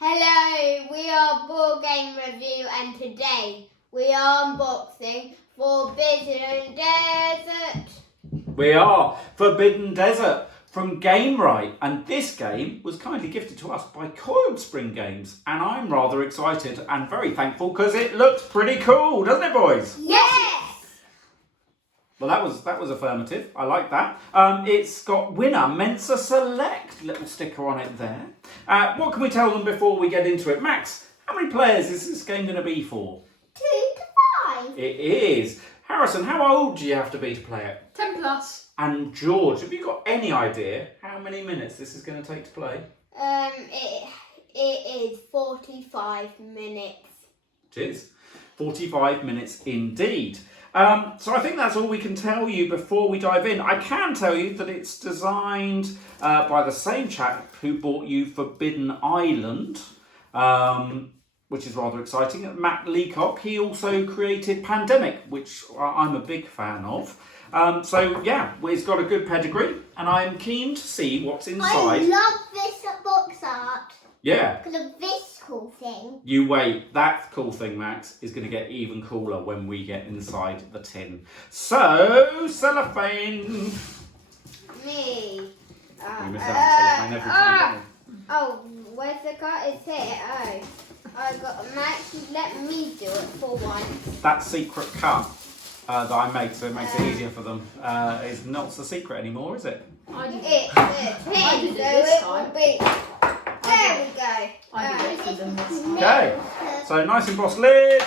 Hello, we are Board Game Review and today we are unboxing Forbidden Desert. We are Forbidden Desert from Gamewright, and this game was kindly gifted to us by Coiledspring Games, and I'm rather excited and very thankful because it looks pretty cool, doesn't it, boys? Yes! Well, that was affirmative. I like that. It's got winner Mensa Select little sticker on it there. What can we tell them before we get into it? Max, how many players is this game going to be for? 2 to 5. It is. Harrison, how old do you have to be to play it? 10 plus. And George, have you got any idea how many minutes this is going to take to play? It is 45 minutes. It is. 45 minutes indeed. So I think that's all we can tell you before we dive in. I can tell you that it's designed by the same chap who bought you Forbidden Island, which is rather exciting. Matt Leacock. He also created Pandemic, which I'm a big fan of. So yeah, it's got a good pedigree, and I'm keen to see what's inside. I love this box art. Yeah. Because of this cool thing. You wait, that cool thing, Max, is going to get even cooler when we get inside the tin. So, cellophane. Me. You miss out on cellophane every time. Oh, where's the card? It's here. Oh. I got Max, let me do it for once. That secret cut that I made, so it makes it easier for them, is not the secret anymore, is it? I did It's a I tin, did it so this it time. will be. There we go. I did it for them this time. Okay, so nice embossed lid.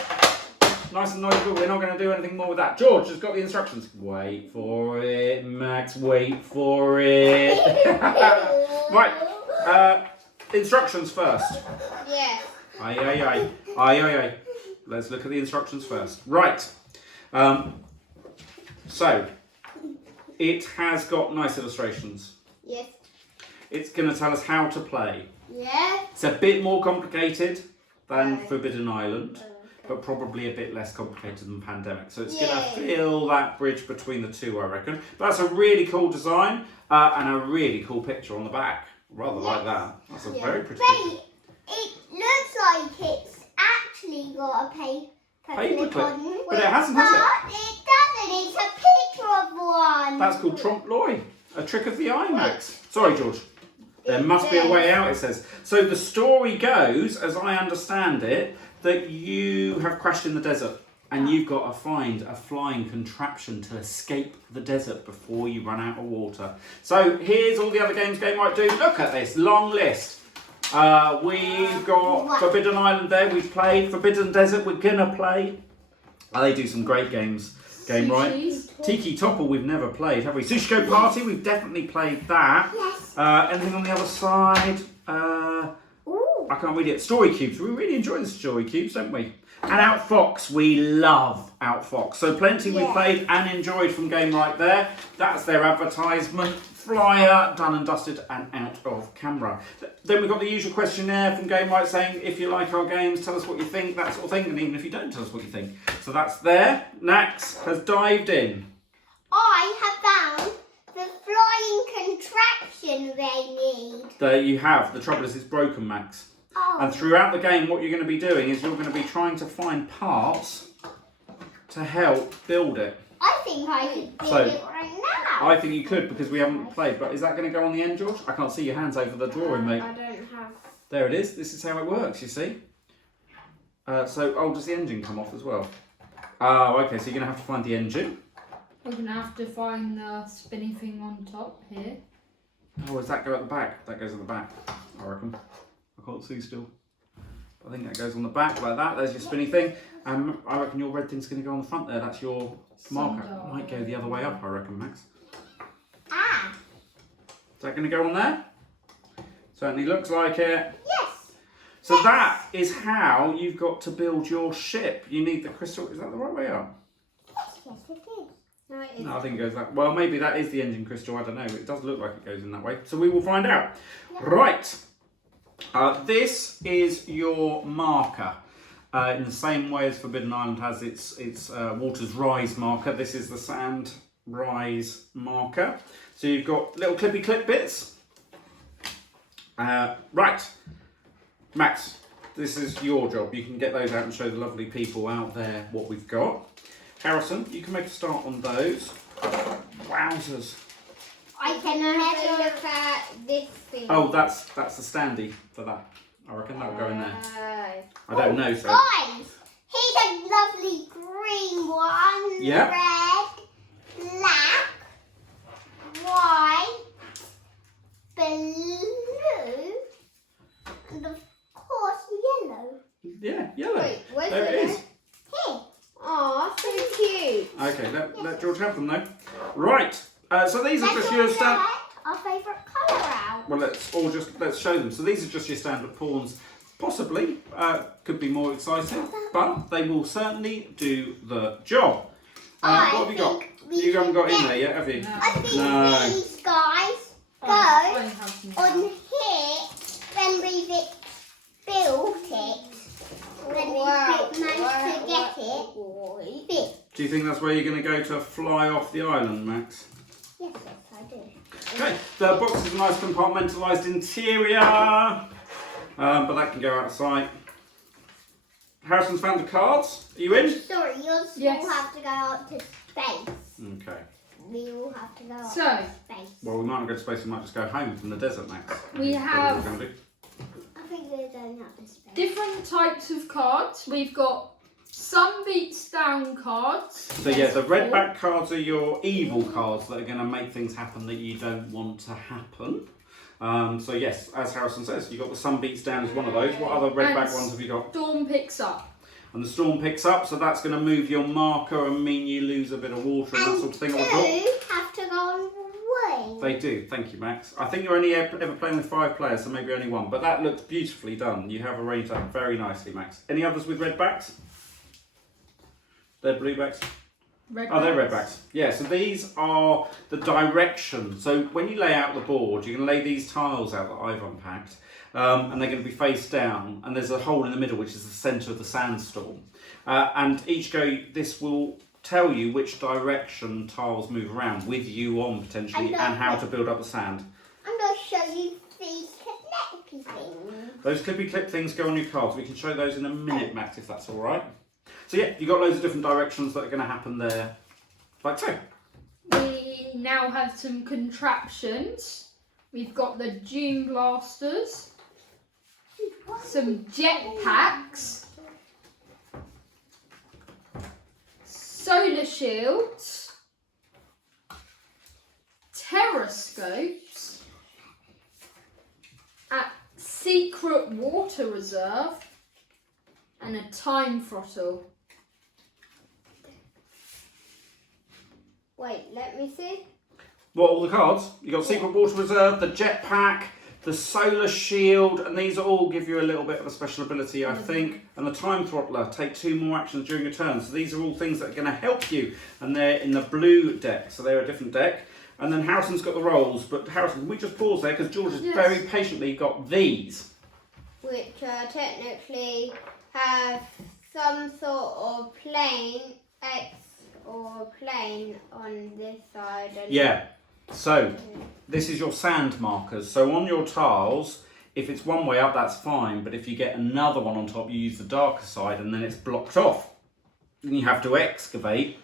Nice and nice, but we're not going to do anything more with that. George has got the instructions. Wait for it, Max, wait for it. Right, instructions first. Yeah. Aye, aye, aye. Aye, aye, aye. Let's look at the instructions first. Right. So, it has got nice illustrations. Yes. It's going to tell us how to play. Yeah. It's a bit more complicated than Okay. Forbidden Island, but probably a bit less complicated than Pandemic. So it's going Yay. to fill that bridge between the two, I reckon. But that's a really cool design and a really cool picture on the back. Rather like that. That's a very pretty picture. Wait, it looks like it's actually got a paper Paperclip, on, but it hasn't, has it? But it doesn't. It's a picture of one. That's called trompe l'oeil, a trick of the eye, Max. Sorry, George. There must be a way out, it says. So the story goes, as I understand it, that you have crashed in the desert and you've got to find a flying contraption to escape the desert before you run out of water. So here's all the other games Game might do. Look at this long list. We've got Forbidden Island there, we've played. Forbidden Desert, we're gonna play. They do some great games, Game Right. Tiki Topple, we've never played, have we? Sushi Go Party, we've definitely played that. Yes. Anything on the other side? Ooh. I can't read it. Story Cubes, we really enjoy the Story Cubes, don't we? And Outfox, we love Outfox. So plenty we played and enjoyed from Game Right there. That's their advertisement. Flyer, done and dusted and out of camera. Then we've got the usual questionnaire from Game Right saying, if you like our games, tell us what you think, that sort of thing. And even if you don't, tell us what you think. So that's there. Nax has dived in. I have found the flying contraption they need. There you have. The trouble is it's broken, Max. Oh. And throughout the game, what you're going to be doing is you're going to be trying to find parts to help build it. I think I could do So, it right now. I think you could because we haven't played, but is that going to go on the end, George? I can't see your hands over the drawing, mate. I don't have. There it is. This is how it works, you see. Does the engine come off as well? Oh, okay, so you're going to have to find the engine. We're going to have to find the spinny thing on top here. Oh, does that go at the back? That goes at the back, I reckon. I can't see still. I think that goes on the back like that. There's your spinny thing. I reckon your red thing's going to go on the front there. That's your marker. Sundial. Might go the other way up, I reckon, Max. Ah. Is that going to go on there? Certainly looks like it. Yes. So that is how you've got to build your ship. You need the crystal. Is that the right way up? Yes, it is. No, it isn't. No, I think it goes that. Well, maybe that is the engine crystal. I don't know. It does look like it goes in that way. So we will find out. Yeah. Right. This is your marker. In the same way as Forbidden Island has its Water's Rise marker, this is the Sand Rise marker. So you've got little clippy clip bits. Right. Max, this is your job. You can get those out and show the lovely people out there what we've got. Harrison, you can make a start on those. Wowzers. I can have a look at this thing. Oh, that's the standee for that. I reckon that'll go in there. I don't know, so. Guys, here's a lovely green one. Yeah. Red, black, white, blue, and of course yellow. Yeah, yellow. Wait, where's there it is. Here. Oh, so cute. Okay, let George have them though. Right, so these are Let's just all your get standard. our favourite colour out. Well, let's show them. So these are just your standard pawns. Possibly could be more exciting, but they will certainly do the job. What have you got? You haven't got in there yet, have you? No. I think No. these guys I go have some. on here when we've built it. When we managed to get it. Bit. Do you think that's where you're going to go to fly off the island, Max? Yes, I do. Okay, the box is a nice compartmentalised interior, but that can go outside. Harrison's found the cards. Are you in? Sorry, yours Yes. will have to go out to space. Okay. We will have to go out So, to space. Well, we might not go to space. We might just go home from the desert, Max. We That's what have- we're going to do. I think we're going out to space. different types of cards. We've got Sun Beats Down cards. So yeah, the red back cards are your evil cards that are going to make things happen that you don't want to happen. So yes, as Harrison says, you've got the sun beats down as one of those. What other red back And ones have you got? Storm picks up. And the storm picks up, so that's going to move your marker and mean you lose a bit of water and that sort of thing. Two on the top. have to go away. They do, thank you, Max. I think you're only ever playing with 5 players, so maybe only 1. But that looks beautifully done. You have arranged that very nicely, Max. Any others with red backs? They're blue backs? Oh, they're red backs. Yeah, so these are the direction. So when you lay out the board, you can lay these tiles out that I've unpacked, and they're going to be face down, and there's a hole in the middle, which is the centre of the sandstorm. And each go, this will tell you which direction tiles move around with you on potentially, and how to build up the sand. I'm going to show you these connecty things. Those clippy clip things go on your cards. We can show those in a minute, Max, if that's all right. So yeah, you've got loads of different directions that are going to happen there, like so. We now have some contraptions. We've got the Dune Blasters, some jetpacks, solar shields, terrascopes, a secret water reserve, and a time throttle. Wait, let me see. What, all the cards? You've got Secret Water Reserve, the Jetpack, the Solar Shield, and these all give you a little bit of a special ability, I think. And the Time Throttler, take 2 more actions during your turn. So these are all things that are going to help you. And they're in the blue deck, so they're a different deck. And then Harrison's got the rolls, but Harrison, can we just pause there? Because George has very patiently got these. Which technically have some sort of plane, X or plane on this side. And Yeah, so this is your sand markers. So on your tiles, if it's one way up, that's fine. But if you get another one on top, you use the darker side and then it's blocked off. Then you have to excavate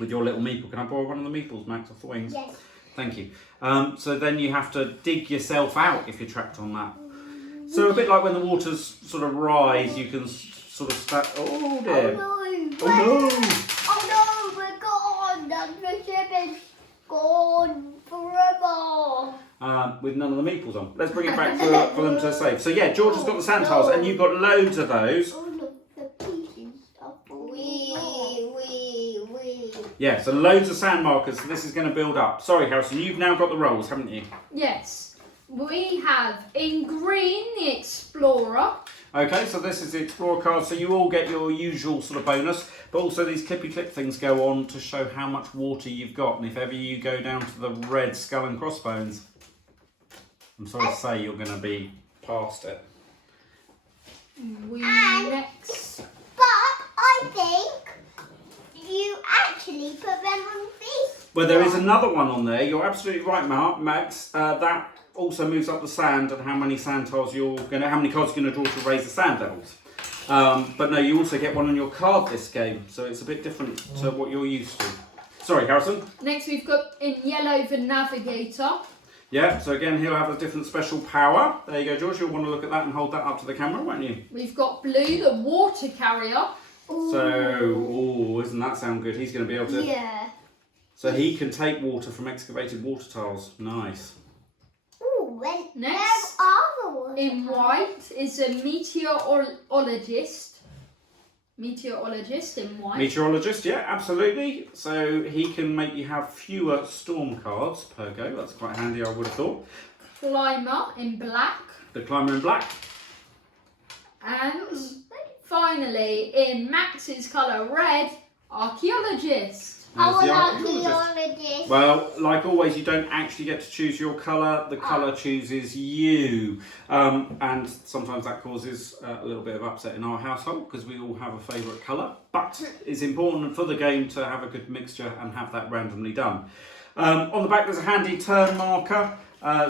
with your little meeple. Can I borrow one of the meeples, Max, off the wings? Yes. Thank you. So then you have to dig yourself out if you're trapped on that. So a bit like when the waters sort of rise, you can sort of stack. Oh dear. Oh no! Oh no, we're gone! The ship is gone forever! With none of the meeples on. Let's bring it back for them to save. So yeah, George has got the sand tiles, and you've got loads of those. Oh look, the pieces are falling. Yeah, so loads of sand markers. So this is going to build up. Sorry, Harrison, you've now got the rolls, haven't you? Yes. We have in green the Explorer. Okay, so this is the Explorer card, so you all get your usual sort of bonus, but also these clippy clip things go on to show how much water you've got, and if ever you go down to the red skull and crossbones, I'm sorry to say you're going to be past it. We And- next. But I think you actually put them on this. Well, there is another one on there. You're absolutely right, Max. That also moves up the sand and how many sand tiles how many cards you're going to draw to raise the sand levels. But no, you also get one on your card this game, so it's a bit different to what you're used to. Sorry, Harrison. Next we've got in yellow the Navigator. Yeah, so again, he'll have a different special power. There you go, George. You'll want to look at that and hold that up to the camera, won't you? We've got blue, the Water Carrier. So, doesn't that sound good? He's going to be able to... Yeah. So he can take water from excavated water tiles. Nice. Ooh, Next, where are the water in white is a Meteorologist. Meteorologist in white. Meteorologist, yeah, absolutely. So he can make you have fewer storm cards per go. That's quite handy, I would have thought. Climber in black. The climber in black. And finally, in Max's colour red, Archaeologist. Oh, There's an the archaeologist. Well, like always, you don't actually get to choose your colour. The colour chooses you. And sometimes that causes a little bit of upset in our household because we all have a favourite colour. But it's important for the game to have a good mixture and have that randomly done. On the back, there's a handy turn marker.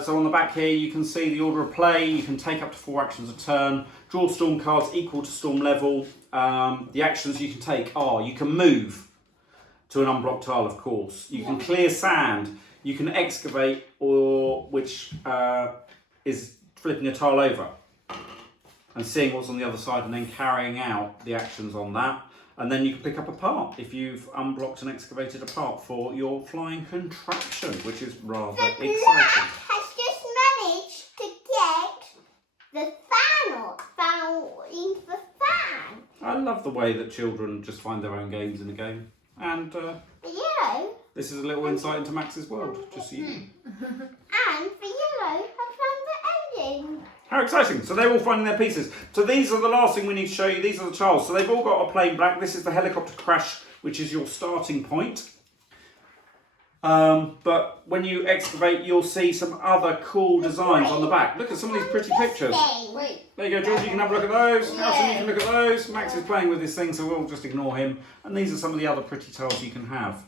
So on the back here, you can see the order of play. You can take up to 4 actions a turn. Draw storm cards equal to storm level. The actions you can take are, you can move to an unblocked tile, of course. You can clear sand. You can excavate, which is flipping a tile over and seeing what's on the other side and then carrying out the actions on that. And then you can pick up a part if you've unblocked and excavated a part for your flying contraption, which is rather exciting. Has just managed to get the fan up, in the fan. I love the way that children just find their own games in a game. And this is a little insight into Max's world, just so you know. And the yellow have found the ending. How exciting. So they're all finding their pieces. So these are the last thing we need to show you. These are the tiles. So they've all got a plain black. This is the helicopter crash, which is your starting point. But when you excavate, you'll see some other cool designs on the back. Look at some of these pretty pictures. Wait. There you go, George, you can have a look at those. Harrison, you can look at those. Max is playing with this thing, so we'll just ignore him. And these are some of the other pretty tiles you can have.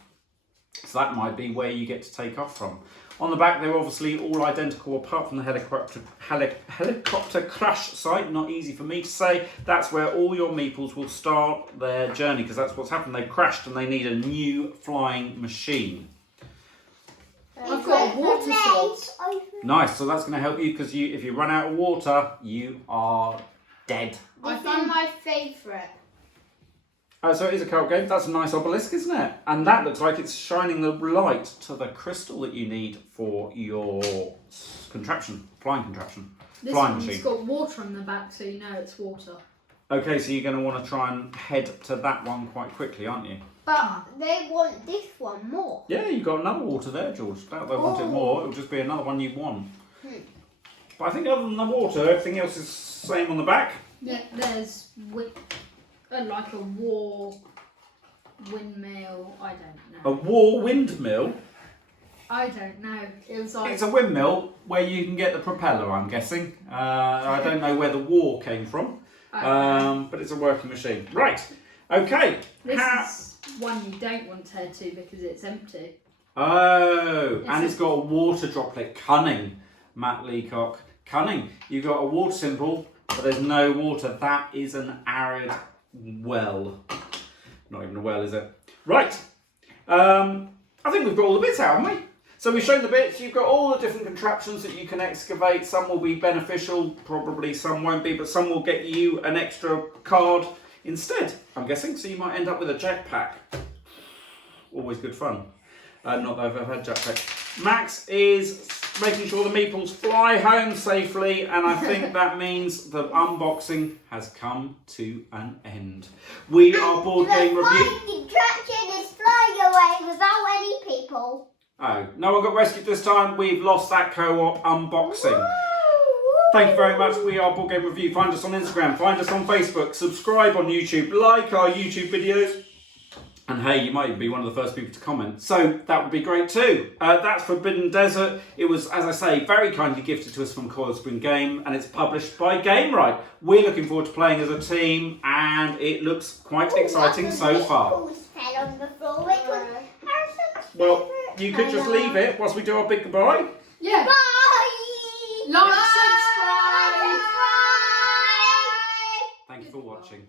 So that might be where you get to take off from. On the back, they're obviously all identical, apart from the helicopter crash site. Not easy for me to say. That's where all your meeples will start their journey, because that's what's happened. They've crashed and they need a new flying machine. I've got a water source. Nice, so that's going to help you, because if you run out of water, you are dead. I found my favourite. So it is a co-op game. That's a nice obelisk, isn't it? And that looks like it's shining the light to the crystal that you need for your contraption, flying contraption. This flying one's machine. got water on the back, so you know it's water. Okay, so you're going to want to try and head to that one quite quickly, aren't you? But they want this one more. Yeah, you've got another water there, George. Doubt they want it more. It'll just be another one you want. But I think other than the water, everything else is same on the back. Yeah, there's like a war windmill. I don't A know. war windmill. I don't know. It was like It's a windmill where you can get the propeller, I'm guessing. I don't know where the war came from, but it's a working machine. Right, okay. this is one you don't want to head to because it's empty. Oh, and it's got a water droplet. Cunning, Matt Leacock. Cunning. You've got a water symbol, but there's no water. That is an arid well. Not even a well, is it? Right. I think we've got all the bits out, haven't we? So we've shown the bits. You've got all the different contraptions that you can excavate. Some will be beneficial, probably some won't be, but some will get you an extra card instead, I'm guessing. So you might end up with a jetpack. Always good fun. Not that I've ever had jetpack. Max is making sure the meeples fly home safely, and I think that means the unboxing has come to an end. We are Board Game Review. The contraption is flying away without any people. Oh, no one got rescued this time. We've lost that co-op unboxing. Thank you very much. We are Board Game Review. Find us on Instagram, find us on Facebook, subscribe on YouTube, like our YouTube videos. And hey, you might even be one of the first people to comment. So that would be great too. That's Forbidden Desert. It was, as I say, very kindly gifted to us from Coiledspring Game, and it's published by GameRight. We're looking forward to playing as a team, and it looks quite exciting so far. Fell on the floor. It was Harrison's Well, favourite you could just colour. leave it whilst we do our big goodbye. Yeah. Bye! Like, subscribe. Thank you for watching.